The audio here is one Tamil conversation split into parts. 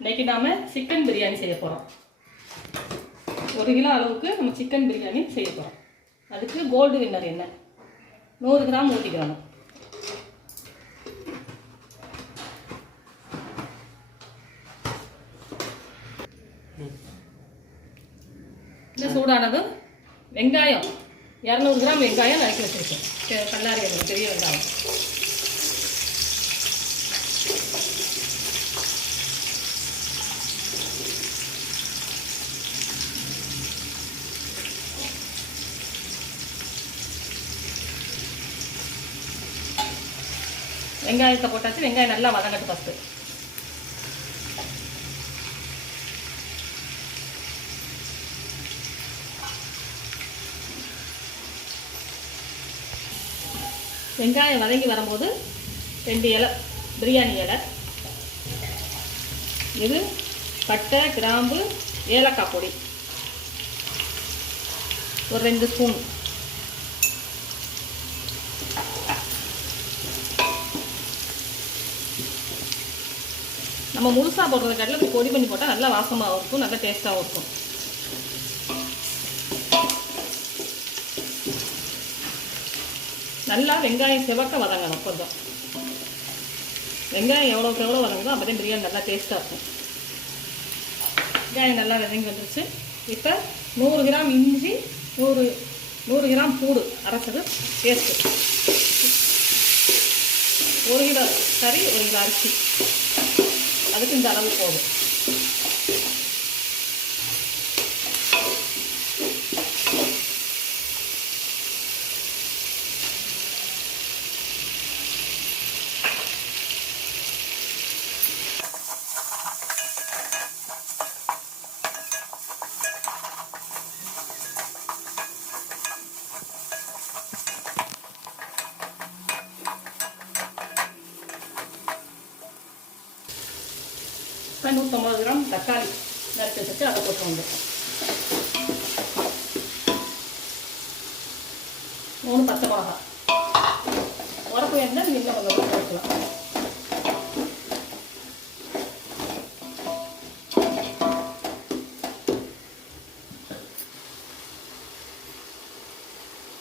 இன்றைக்கி நாம் சிக்கன் பிரியாணி செய்ய போகிறோம். 1 கிலோ அளவுக்கு நம்ம சிக்கன் பிரியாணி செய்ய போகிறோம். அதுக்கு கோல்டு வின்னர் எண்ணெய் 100 கிராம் ஊற்றிக்கிறணும். இந்த சூடானதும் வெங்காயம் 200 கிராம் வெங்காயம் நறுக்கி வச்சுருக்கேன். கல்லாரி பெரிய வெங்காயம். வெங்காயத்தை போட்டாச்சு. வெங்காயம் நல்லா வதங்கட்டு ஃபஸ்ட்டு. வெங்காயம் வதங்கி வரும்போது 2 இலை பிரியாணி இலை, இது பட்டை கிராம்பு ஏலக்காய் பொடி ஒரு 2 ஸ்பூன், நம்ம முழுசாக போடுறது கட்டில் பொடி பண்ணி போட்டால் நல்லா வாசமாகவும் இருக்கும், நல்லா டேஸ்ட்டாகவும் இருக்கும். நல்லா வெங்காயம் செவக்க வதங்கணும். கொஞ்சம் வெங்காயம் எவ்வளோக்கு எவ்வளோ வதங்குதோ அப்போ தான் பிரியாணி நல்லா டேஸ்ட்டாக இருக்கும். வெங்காயம் நல்லா வதங்கி வந்துருச்சு. இப்போ 100 கிராம் இஞ்சி, 100 கிராம் பூடு அரைச்சது பேஸ்ட்டு, 1 கிலோ கறி 1 கிலோ அரிசி, அதுக்கு இந்த அளவு போதும். இப்போ 150 கிராம் தக்காளி நறுக்கி வச்சுட்டு அதை போட்டு வந்து 3 பச்சை மிளகா, உரப்பு வேணும்னா நீங்கள் இன்னும் கொஞ்சம் போட்டுக்கலாம்.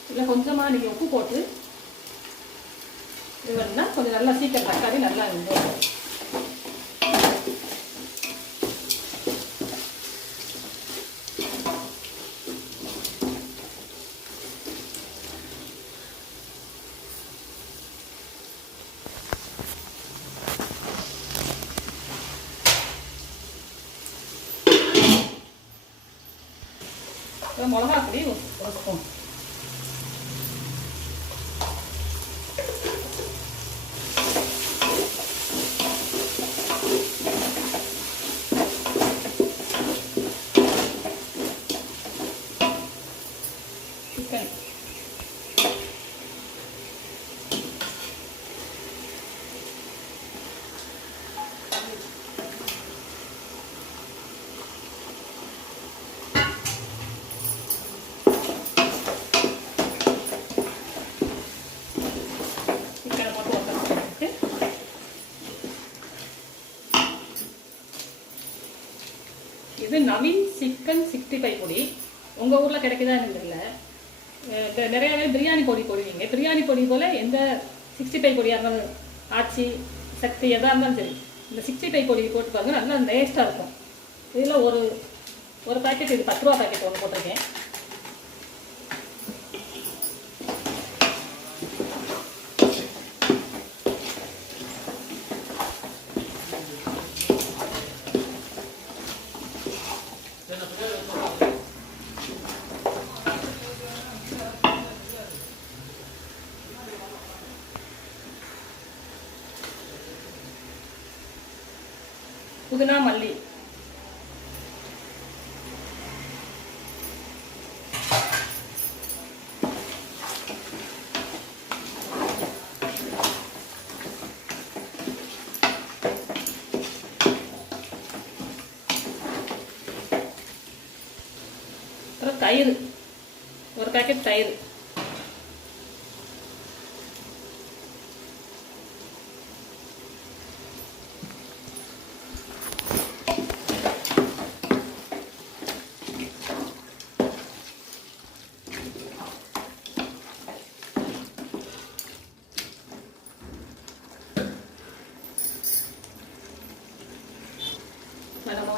இல்லை கொஞ்சமாக நீங்கள் உப்பு போட்டு இது வேணுன்னா கொஞ்சம் நல்லா சீக்கிரம் தக்காளி நல்லா இருக்கும். மிளகா பொடி 1 ஸ்பூன், சிக்கன் இது நவீன் சிக்கன் 65 பொடி. உங்கள் ஊரில் கிடைக்குதான்னு தெரியல. நிறைய பேர் பிரியாணி பொடி போடுவீங்க. பிரியாணி பொடி போல் எந்த 65 பொடியாக இருந்தாலும், ஆச்சி சக்தி எதாக இருந்தாலும் சரி, இந்த 65 பொடி போட்டு பாருங்க, நல்லா டேஸ்ட்டாக இருக்கும். இதில் ஒரு பாக்கெட், இது 10 ரூபா பாக்கெட் ஒன்று போட்டிருக்கேன். புதினா மல்லி, அப்புறம் தயிர், ஒரு பாக்கெட் தயிர்,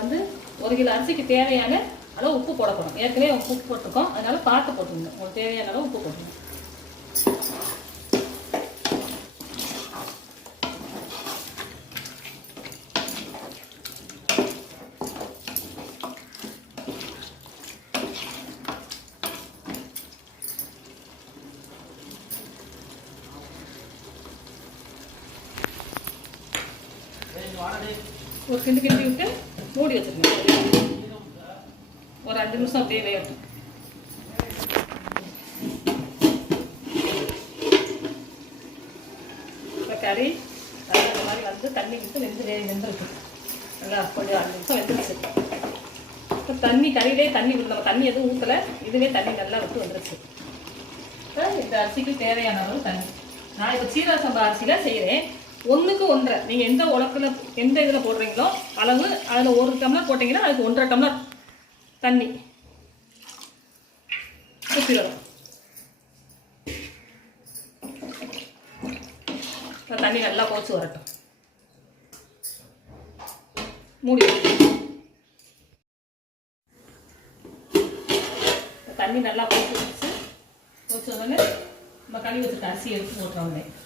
வந்து 1 கிலோ அரிசிக்கு தேவையான அளவு உப்பு போட போகிறோம். ஏற்கனவே உப்பு போட்டிருக்கோம், அதனால பார்த்து போட்டுருங்க. உங்களுக்கு தேவையான அளவு உப்பு போட்டுருங்க. ஒரு கிண்டு கிண்டி விட்டு மூடி வச்சுருங்க. ஒரு 5 நிமிஷம் அப்படியே வேகட்டும். இப்போ கறி நல்லா இந்த மாதிரி வந்து தண்ணி விட்டு வெந்துருக்கு. நல்லா கொஞ்சம் 5 நிமிஷம் வெந்துருச்சு. இப்போ தண்ணி கறியிலே தண்ணி விட்டு நம்ம தண்ணி எதுவும் ஊற்றலை, இதுவே தண்ணி நல்லா விட்டு வந்துருச்சு. இப்போ இந்த அரிசிக்கு தேவையான அளவு தண்ணி. நான் இப்போ சீரக சம்பா அரிசியில் செய்கிறேன். 1க்கு 1.5. நீங்கள் எந்த உலக்கில் எந்த இதில் போடுறீங்களோ அளவு அதில் 1 டம்ளர் போட்டிங்கன்னா அதுக்கு 1.5 டம்ளர் தண்ணி ஊற்றி வரும். தண்ணி நல்லா கொதிச்சு வரட்டும். மூடி தண்ணி நல்லா கொதிச்சு வந்தோடனே நம்ம கழுவி வச்சுட்டு அரிசி எடுத்து போட்டுறோம்.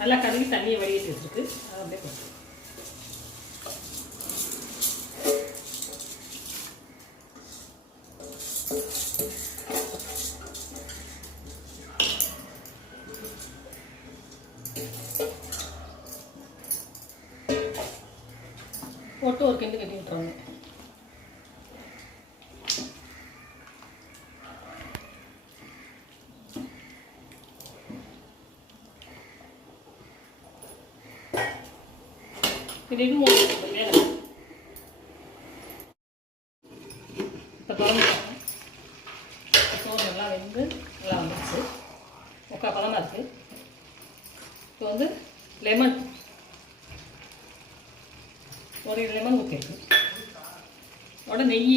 நல்லா கழுவி தண்ணியை வடிகட்டி வச்சுருக்கு. அதை அப்படியே போட்டு ஒரு கிண்டு கட்டி விட்டுருவாங்க. இது மூணு இப்போ குழம்பு சோறு நல்லா வெந்து நல்லா வந்துடுச்சு. முக்கால் பழமாக இருக்குது. இப்போ வந்து லெமன் ஒரு லெமன் ஊற்றிருக்கு. அதோட நெய்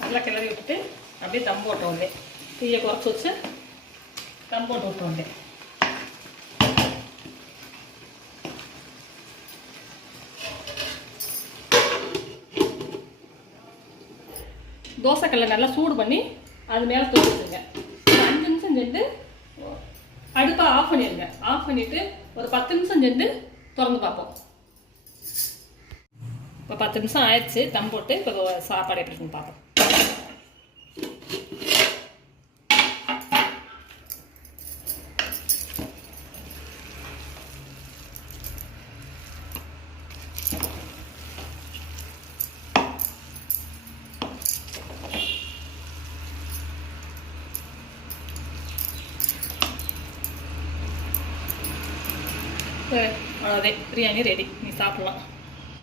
நல்லா கிளறி விட்டுட்டு அப்படியே தம் போட்டு வந்தேன். தீயை குறைச்சி வச்சு தம் போட்டு விட்டு வந்தேன். தோசைக்கல்லை நல்லா சூடு பண்ணி அது மேலே தூக்கி வச்சுருங்க. 5 நிமிஷம் சென்று அடுப்பை ஆஃப் பண்ணிடுங்க. ஆஃப் பண்ணிவிட்டு ஒரு 10 நிமிஷம் சென்று திறந்து பார்ப்போம். இப்போ 10 நிமிஷம் ஆயிடுச்சு தம் போட்டு. இப்போ சாப்பாடு எப்படி இருக்குன்னு பார்ப்போம். அவ்வளோதே, பிரியாணி ரெடி. நீ சாப்பிட்லாம்.